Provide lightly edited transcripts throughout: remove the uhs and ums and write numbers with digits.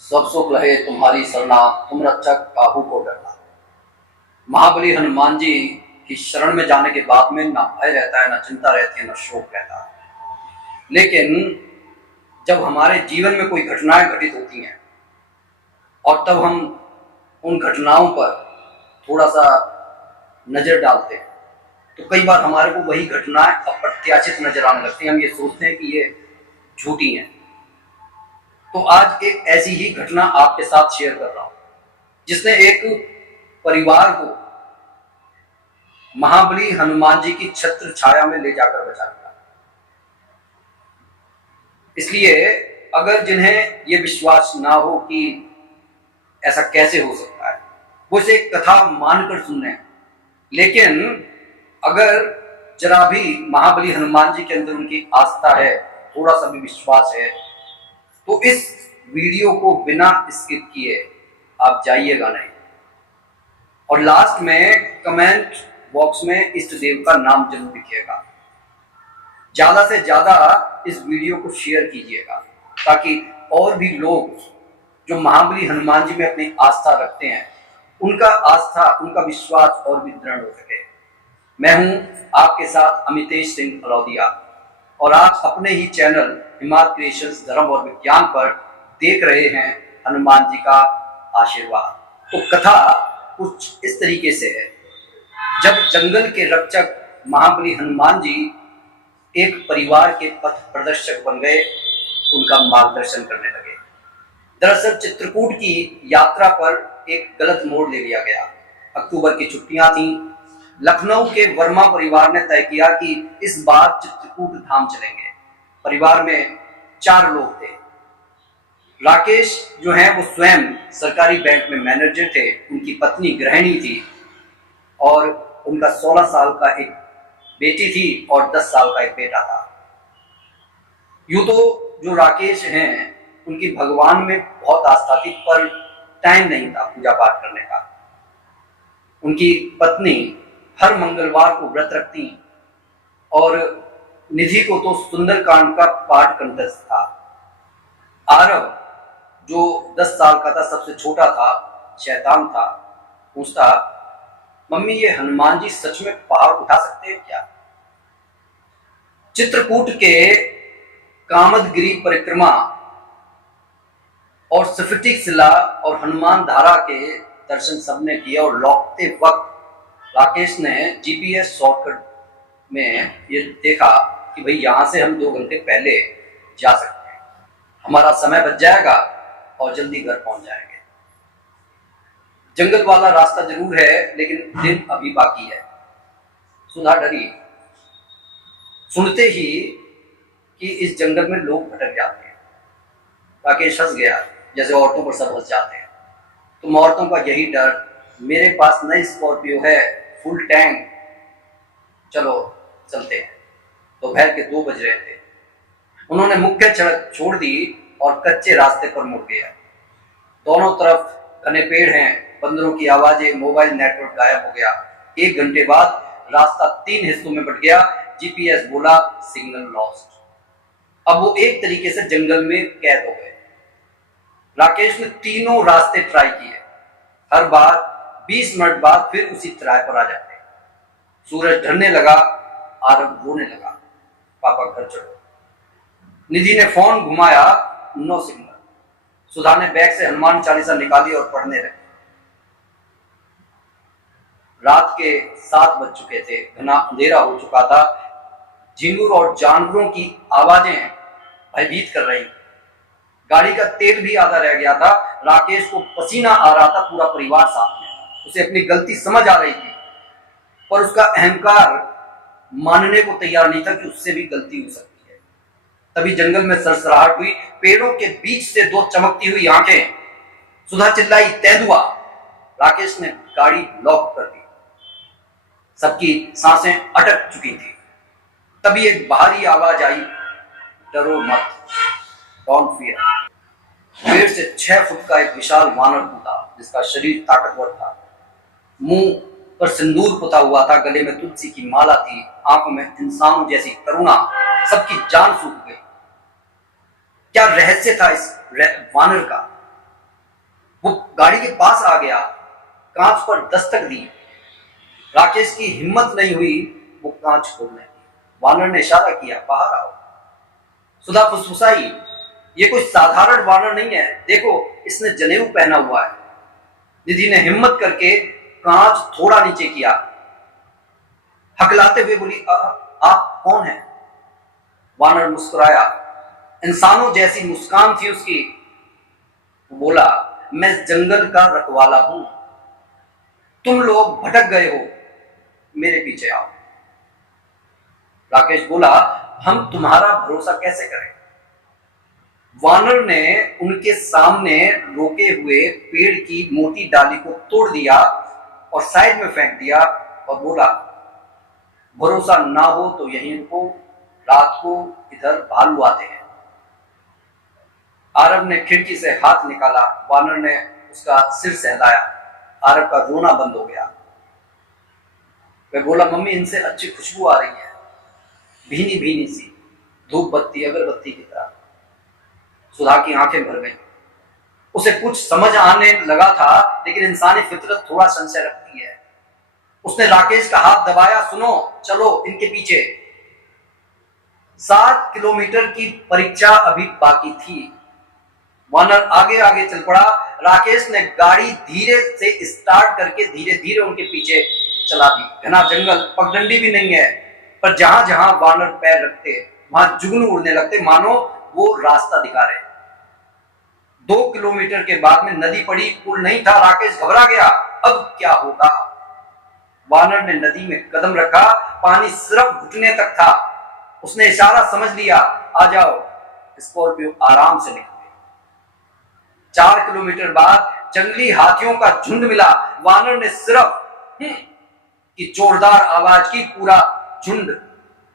सब सुख रहे तुम्हारी सरना, तुम रक्षक काहू को डरना। महाबली हनुमान जी की शरण में जाने के बाद में ना भय रहता है, ना चिंता रहती है, ना शोक रहता है। लेकिन जब हमारे जीवन में कोई घटनाएं घटित होती हैं और तब हम उन घटनाओं पर थोड़ा सा नजर डालते हैं तो कई बार हमारे को वही घटनाएं अप्रत्याशित नजर आने लगती हैं। हम ये सोचते हैं कि ये झूठी हैं। तो आज एक ऐसी ही घटना आपके साथ शेयर कर रहा हूं जिसने एक परिवार को महाबली हनुमान जी की छत्र छाया में ले जाकर बचा लिया। इसलिए अगर जिन्हें ये विश्वास ना हो कि ऐसा कैसे हो सकता है, वो इसे एक कथा मानकर सुन रहे हैं, लेकिन अगर जरा भी महाबली हनुमान जी के अंदर उनकी आस्था है, थोड़ा सा भी विश्वास है, तो इस वीडियो को बिना स्किप किए आप जाइएगा नहीं और लास्ट में कमेंट बॉक्स में इष्ट देव का नाम जरूर लिखिएगा। ज्यादा से ज्यादा इस वीडियो को शेयर कीजिएगा ताकि और भी लोग जो महाबली हनुमान जी में अपनी आस्था रखते हैं उनका आस्था, उनका विश्वास और भी दृढ़ हो सके। मैं हूं आपके साथ अमितेश सिंह अलोदिया और आप अपने ही चैनल हिमाद क्रिएशंस धर्म और विज्ञान पर देख रहे हैं हनुमान जी का आशीर्वाद। तो कथा कुछ इस तरीके से है। जब जंगल के रक्षक महाबली हनुमान जी एक परिवार के पथ प्रदर्शक बन गए, उनका मार्गदर्शन करने लगे। दरअसल चित्रकूट की यात्रा पर एक गलत मोड़ ले लिया गया। अक्टूबर की छुट्टियां थीं। लखनऊ के वर्मा परिवार ने तय किया कि इस बार चित्रकूट धाम चलेंगे। परिवार में 4 लोग थे। राकेश जो हैं वो स्वयं सरकारी बैंक में मैनेजर थे, उनकी पत्नी गृहिणी थी और उनका 16 साल का एक बेटी थी और 10 साल का एक बेटा था। यूं तो जो राकेश हैं उनकी भगवान में बहुत आस्था थी, पर टाइम नहीं था पूजा पाठ करने का। उनकी पत्नी हर मंगलवार को व्रत रखती और निधि को तो सुंदरकांड का पाठ कंठस्थ था। आरव जो 10 साल का था, सबसे छोटा था, शैतान था, पूछता, मम्मी ये हनुमान जी सच में पहाड़ उठा सकते हैं क्या? चित्रकूट के कामदगिरी परिक्रमा और स्फटिक शिला और हनुमान धारा के दर्शन सबने किए और लौटते वक्त राकेश ने जीपीएस शॉर्टकट में ये देखा कि भाई यहां से हम 2 घंटे पहले जा सकते हैं, हमारा समय बच जाएगा और जल्दी घर पहुंच जाएंगे। जंगल वाला रास्ता जरूर है लेकिन दिन अभी बाकी है। सुधा डरी। सुनते ही कि इस जंगल में लोग भटक जाते हैं, राकेश हंस गया जैसे औरतों पर सब हंस जाते हैं। तुम औरतों का यही डर, मेरे पास नई स्कॉर्पियो है, फुल टैंक, चलो चलते हैं। दोपहर के 2 बज रहे थे। उन्होंने मुख्य सड़क छोड़ दी और कच्चे रास्ते पर मुड़ गया। दोनों तरफ घने पेड़ हैं, बंदरों की आवाजें, मोबाइल नेटवर्क गायब हो गया। 1 घंटे बाद रास्ता 3 हिस्सों में बट गया। जीपीएस बोला सिग्नल लॉस्ट। अब वो एक तरीके से जंगल में कैद हो गए। राकेश ने तीनों रास्ते ट्राई किए, हर बार 20 मिनट बाद फिर उसी तिराहे पर आ जाते। सूरज ढलने लगा, आरव रोने लगा, पापा घर चलो। निधि ने फोन घुमाया, नो सिग्नल। सुधा ने बैग से हनुमान चालीसा निकाली और पढ़ने लगी। रात के 7 बज चुके थे, घना अंधेरा हो चुका था। झिंगुर और जानवरों की आवाजें भयभीत कर रही। गाड़ी का तेल भी आधा रह गया था। राकेश को पसीना आ रहा था, पूरा परिवार साथ में। उसे अपनी गलती समझ आ रही थी पर उसका अहंकार मानने को तैयार नहीं था कि उससे भी गलती हो सकती है। तभी जंगल में सरसराहट हुई, पेड़ों के बीच से 2 चमकती हुई आंखें। सुधा चिल्लाई, तेंदुआ। राकेश ने गाड़ी लॉक कर दी। सबकी सांसें अटक चुकी थी। तभी एक बाहरी आवाज आई, डरो मत, डोंट फियर। पेड़ से 6 फुट का एक विशाल वानर कूदा जिसका शरीर ताकतवर था, मुंह पर सिंदूर पुता हुआ था, गले में तुलसी की माला थी, आंखों में इंसानों जैसी करुणा। सबकी जान सूख गई। क्या रहस्य था इस वानर का? वो गाड़ी के पास आ गया, कांच पर दस्तक दी। राकेश की हिम्मत नहीं हुई वो कांच खोलने की। वानर ने इशारा किया, बाहर आओ। सुधा फुसफुसाई, ये कोई साधारण वानर नहीं है, देखो इसने जनेऊ पहना हुआ है। निधि ने हिम्मत करके कांच थोड़ा नीचे किया, हकलाते हुए बोली, आप कौन हैं? वानर मुस्कुराया, इंसानों जैसी मुस्कान थी उसकी। वो बोला, मैं जंगल का रखवाला हूं, तुम लोग भटक गए हो, मेरे पीछे आओ। राकेश बोला, हम तुम्हारा भरोसा कैसे करें? वानर ने उनके सामने रोके हुए पेड़ की मोटी डाली को तोड़ दिया और साइड में फेंक दिया और बोला, भरोसा ना हो तो यहीं रुको, रात को इधर भालू आते हैं। आरव ने खिड़की से हाथ निकाला, वानर ने उसका सिर सहलाया। आरव का रोना बंद हो गया। वह बोला, मम्मी इनसे अच्छी खुशबू आ रही है, भीनी भीनी सी, धूप बत्ती अगरबत्ती की तरह। सुधा की आंखें भर गईं। उसे कुछ समझ आने लगा था, लेकिन इंसानी फितरत थोड़ा संशय रखती है। उसने राकेश का हाथ दबाया, सुनो, चलो इनके पीछे। 7 किलोमीटर की परीक्षा अभी बाकी थी। वानर आगे आगे चल पड़ा। राकेश ने गाड़ी धीरे से स्टार्ट करके धीरे धीरे उनके पीछे चला दी। घना जंगल, पगडंडी भी नहीं है, पर जहां जहां वानर पैर रखते वहां जुगनू उड़ने लगते, मानो वो रास्ता दिखा रहे। 2 किलोमीटर के बाद में नदी पड़ी, पुल नहीं था। राकेश घबरा गया, अब क्या होगा? वानर ने नदी में कदम रखा, पानी सिर्फ घुटने तक था। उसने इशारा समझ लिया, आ जाओ। स्कॉर्पियो आराम से निकल गई। 4 किलोमीटर बाद जंगली हाथियों का झुंड मिला। वानर ने सिर्फ की जोरदार आवाज की, पूरा झुंड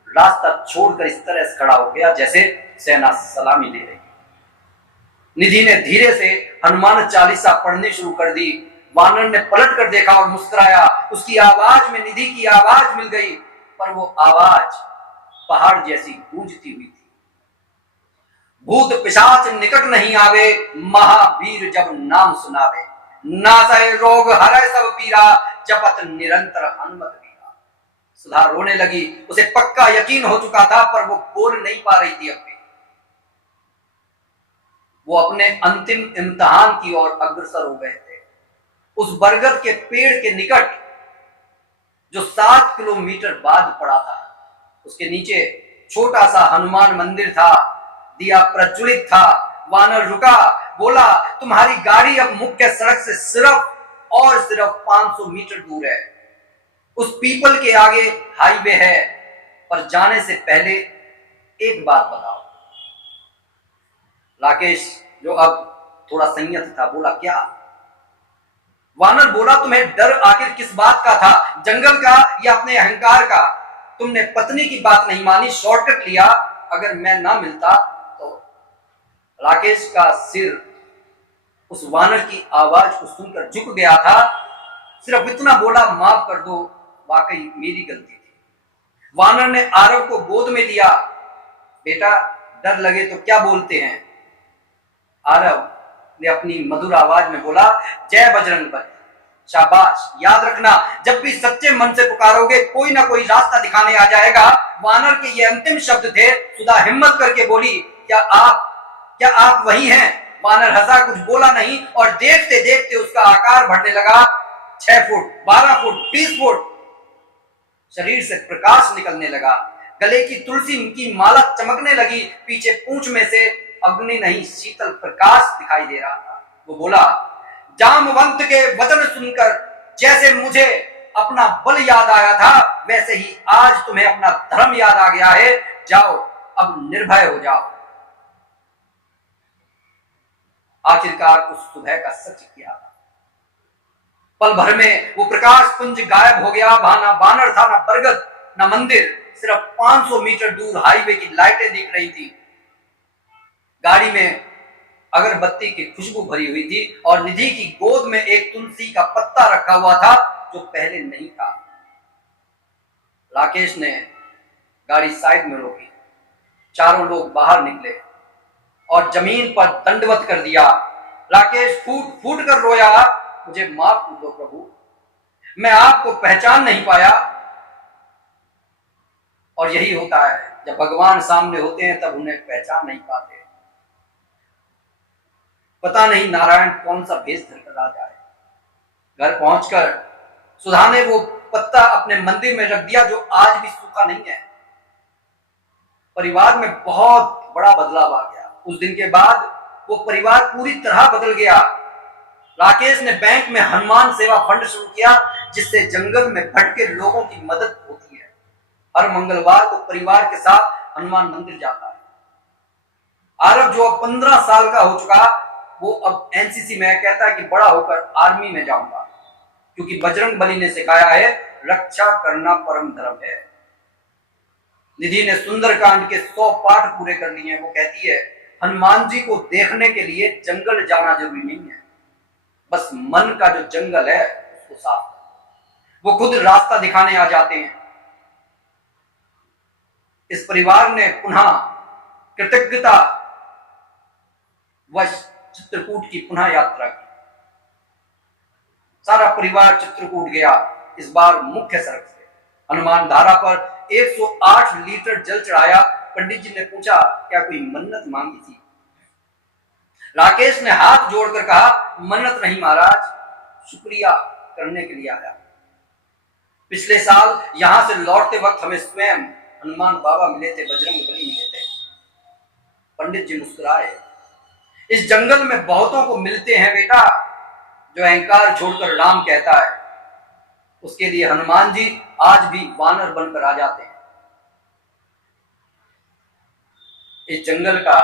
रास्ता छोड़कर इस तरह से खड़ा हो गया जैसे सेना सलामी दे रही। निधि ने धीरे से हनुमान चालीसा पढ़नी शुरू कर दी। वानर ने पलट कर देखा और मुस्कुराया। उसकी आवाज में निधि की आवाज मिल गई, पर वो आवाज पहाड़ जैसी गूंजती हुई थी। भूत पिशाच निकट नहीं आवे, महावीर जब नाम सुनावे। नासय रोग हरय सब पीरा, जपत निरंतर हनुमत वीरा। सुधा रोने लगी। उसे पक्का यकीन हो चुका था, पर वो बोल नहीं पा रही थी। अपने वो अपने अंतिम इम्तिहान की ओर अग्रसर हो गए थे। उस बरगद के पेड़ के निकट जो 7 किलोमीटर बाद पड़ा था, उसके नीचे छोटा सा हनुमान मंदिर था। दिया प्रज्वलित था। वानर रुका, बोला, तुम्हारी गाड़ी अब मुख्य सड़क से सिर्फ 500 मीटर दूर है। उस पीपल के आगे हाईवे है, पर जाने से पहले एक बात बताओ। राकेश, जो अब थोड़ा संयत था, बोला, क्या? वानर बोला, तुम्हें डर आखिर किस बात का था, जंगल का या अपने अहंकार का? तुमने पत्नी की बात नहीं मानी, शॉर्टकट लिया। अगर मैं ना मिलता तो। राकेश का सिर उस वानर की आवाज को सुनकर झुक गया था। सिर्फ इतना बोला, माफ कर दो, वाकई मेरी गलती थी। वानर ने आरव को गोद में लिया। बेटा, डर लगे तो क्या बोलते हैं? आरव ने अपनी मधुर आवाज में बोला, जय बजरंगबली। शाबाश, याद रखना, जब भी सच्चे मन से पुकारोगे कोई ना कोई रास्ता दिखाने आ जाएगा। वानर के ये अंतिम शब्द थे। सुधा हिम्मत करके बोली, क्या आप वही हैं? वानर हंसा, कुछ बोला नहीं, और देखते देखते उसका आकार बढ़ने लगा। 6 फुट, 12 फुट, 20 फुट। शरीर से प्रकाश निकलने लगा। गले की तुलसी की माला चमकने लगी। पीछे पूंछ में से अग्नि नहीं, शीतल प्रकाश दिखाई दे रहा था। वो बोला, जामवंत के वचन सुनकर जैसे मुझे अपना बल याद आया था, वैसे ही आज तुम्हें अपना धर्म याद आ गया है। जाओ, अब निर्भय हो जाओ। आखिरकार उस सुबह का सच किया। पल भर में वो प्रकाश पुंज गायब हो गया। वहां ना वानर था, ना बरगद, ना मंदिर। सिर्फ 500 मीटर दूर हाईवे की लाइटें दिख रही थी। गाड़ी में अगरबत्ती की खुशबू भरी हुई थी और निधि की गोद में एक तुलसी का पत्ता रखा हुआ था जो पहले नहीं था। राकेश ने गाड़ी साइड में रोकी। चारों लोग बाहर निकले और जमीन पर दंडवत कर दिया। राकेश फूट फूट कर रोया, मुझे माफ कर दो प्रभु, मैं आपको पहचान नहीं पाया। और यही होता है, जब भगवान सामने होते हैं तब उन्हें पहचान नहीं पाते। पता नहीं नारायण कौन सा भेष धरकर आ जाए। घर पहुंचकर सुधा ने वो पत्ता अपने मंदिर में रख दिया जो आज भी सूखा नहीं है। परिवार में बहुत बड़ा बदलाव आ गया। उस दिन के बाद वो परिवार पूरी तरह बदल गया। राकेश ने बैंक में हनुमान सेवा फंड शुरू किया, जिससे जंगल में भटके लोगों की मदद होती है। हर मंगलवार को परिवार के साथ हनुमान मंदिर जाता है। आरव जो अब 15 साल का हो चुका, वो अब एनसीसी में कहता है कि बड़ा होकर आर्मी में जाऊंगा, क्योंकि बजरंग बली ने सिखाया है रक्षा करना परम धर्म है। निधि ने सुंदरकांड के 100 पाठ पूरे कर लिए हैं। वो कहती है हनुमान जी को देखने के लिए जंगल जाना जरूरी नहीं है, बस मन का जो जंगल है उसको साफ करो। वो खुद रास्ता दिखाने आ जाते हैं। इस परिवार ने पुनः कृतज्ञता वश चित्रकूट की पुनः यात्रा की। सारा परिवार चित्रकूट गया, इस बार मुख्य सड़क से। हनुमान धारा पर 108 लीटर जल चढ़ाया। पंडित जी ने पूछा क्या कोई मन्नत मांगी थी? राकेश ने हाथ जोड़कर कहा मन्नत नहीं महाराज, शुक्रिया करने के लिए आया। पिछले साल यहां से लौटते वक्त हमें स्वयं हनुमान बाबा मिले थे, बजरंग बली मिले थे। पंडित जी मुस्कुराए। इस जंगल में बहुतों को मिलते हैं बेटा, जो अहंकार छोड़कर राम कहता है। उसके लिए हनुमान जी आज भी वानर बनकर आ जाते हैं। इस जंगल का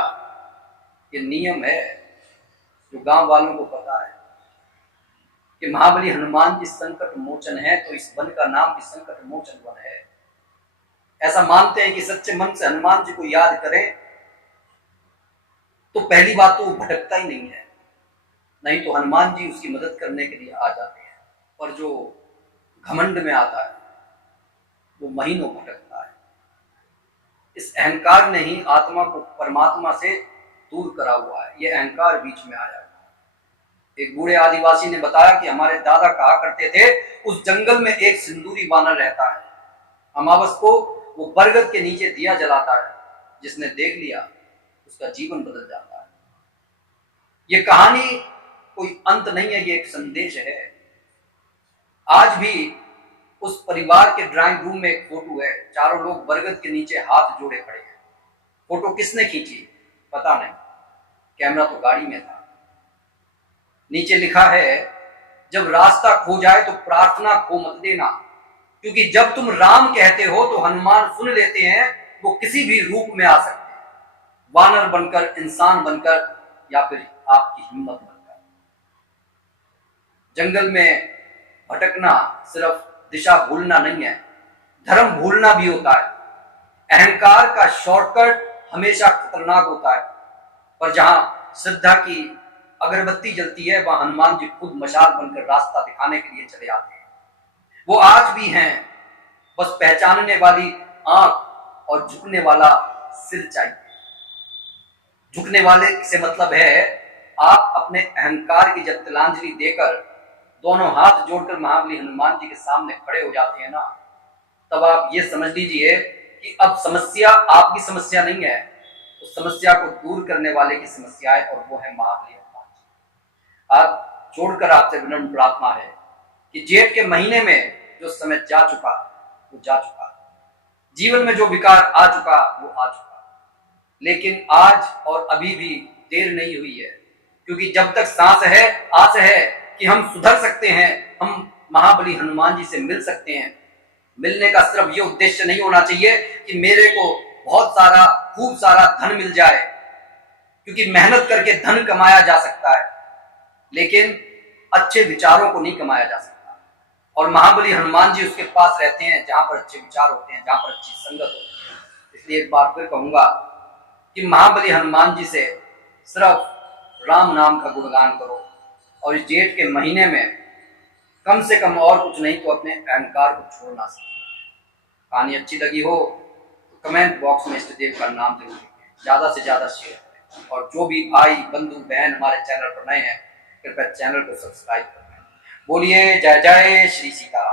ये नियम है, जो गांव वालों को पता है कि महाबली हनुमान जी संकट मोचन है, तो इस वन का नाम भी संकट मोचन वन है। ऐसा मानते हैं कि सच्चे मन से हनुमान जी को याद करें तो पहली बात तो वो भटकता ही नहीं है, नहीं तो हनुमान जी उसकी मदद करने के लिए आ जाते हैं। और जो घमंड में आता है वो महीनों भटकता है। इस अहंकार ने ही आत्मा को परमात्मा से दूर करा हुआ है। ये अहंकार बीच में आया। एक बूढ़े आदिवासी ने बताया कि हमारे दादा कहा करते थे उस जंगल में एक सिंदूरी वानर रहता है। अमावस को वो बरगद के नीचे दिया जलाता है, जिसने देख लिया उसका जीवन बदल जाता है। ये कहानी कोई अंत नहीं है, ये एक संदेश है। आज भी उस परिवार के ड्राइंग रूम में एक फोटो है, चारों लोग बरगद के नीचे हाथ जोड़े खड़े हैं। फोटो किसने खींची पता नहीं, कैमरा तो गाड़ी में था। नीचे लिखा है जब रास्ता खो जाए तो प्रार्थना खो मत देना, क्योंकि जब तुम राम कहते हो तो हनुमान सुन लेते हैं। वो किसी भी रूप में आ सकते हैं, वानर बनकर, इंसान बनकर, या फिर आपकी हिम्मत बनकर। जंगल में भटकना सिर्फ दिशा भूलना नहीं है, धर्म भूलना भी होता है। अहंकार का शॉर्टकट हमेशा खतरनाक होता है, पर जहां श्रद्धा की अगरबत्ती जलती है वहां हनुमान जी खुद मशाल बनकर रास्ता दिखाने के लिए चले आते हैं। वो आज भी हैं, बस पहचानने वाली आंख और झुकने वाला सिर चाहिए। झुकने वाले से मतलब है आप अपने अहंकार की जब तिलांजलि देकर दोनों हाथ जोड़कर महाबली हनुमान जी के सामने खड़े हो जाते हैं ना, तब आप ये समझ लीजिए कि अब समस्या आपकी समस्या नहीं है, उस समस्या को दूर करने वाले की समस्या है, और वो है महाबली हनुमान जी। आप छोड़कर आपसे विनम्र प्रार्थना है कि जेठ के महीने में जो समय जा चुका वो जा चुका, जीवन में जो विकार आ चुका वो आ चुका, लेकिन आज और अभी भी देर नहीं हुई है, क्योंकि जब तक सांस है आस है कि हम सुधर सकते हैं, हम महाबली हनुमान जी से मिल सकते हैं। मिलने का सिर्फ ये उद्देश्य नहीं होना चाहिए कि मेरे को बहुत सारा खूब सारा धन मिल जाए, क्योंकि मेहनत करके धन कमाया जा सकता है, लेकिन अच्छे विचारों को नहीं कमाया जा सकता। और महाबली हनुमान जी उसके पास रहते हैं जहां पर अच्छे विचार होते हैं, जहां पर अच्छी संगत होती है। इसलिए एक बार फिर कहूंगा कि महाबली हनुमान जी से सिर्फ राम नाम का गुणगान करो, और इस जेठ के महीने में कम से कम और कुछ नहीं तो अपने अहंकार को छोड़ना सीखो। कहानी अच्छी लगी हो तो कमेंट बॉक्स में इष्ट देव का नाम जरूर लिखें, ज्यादा से ज्यादा शेयर करें। और जो भी भाई बंधु बहन हमारे चैनल पर नए हैं, कृपया चैनल को सब्सक्राइब करें। बोलिए जय जय श्री सीता।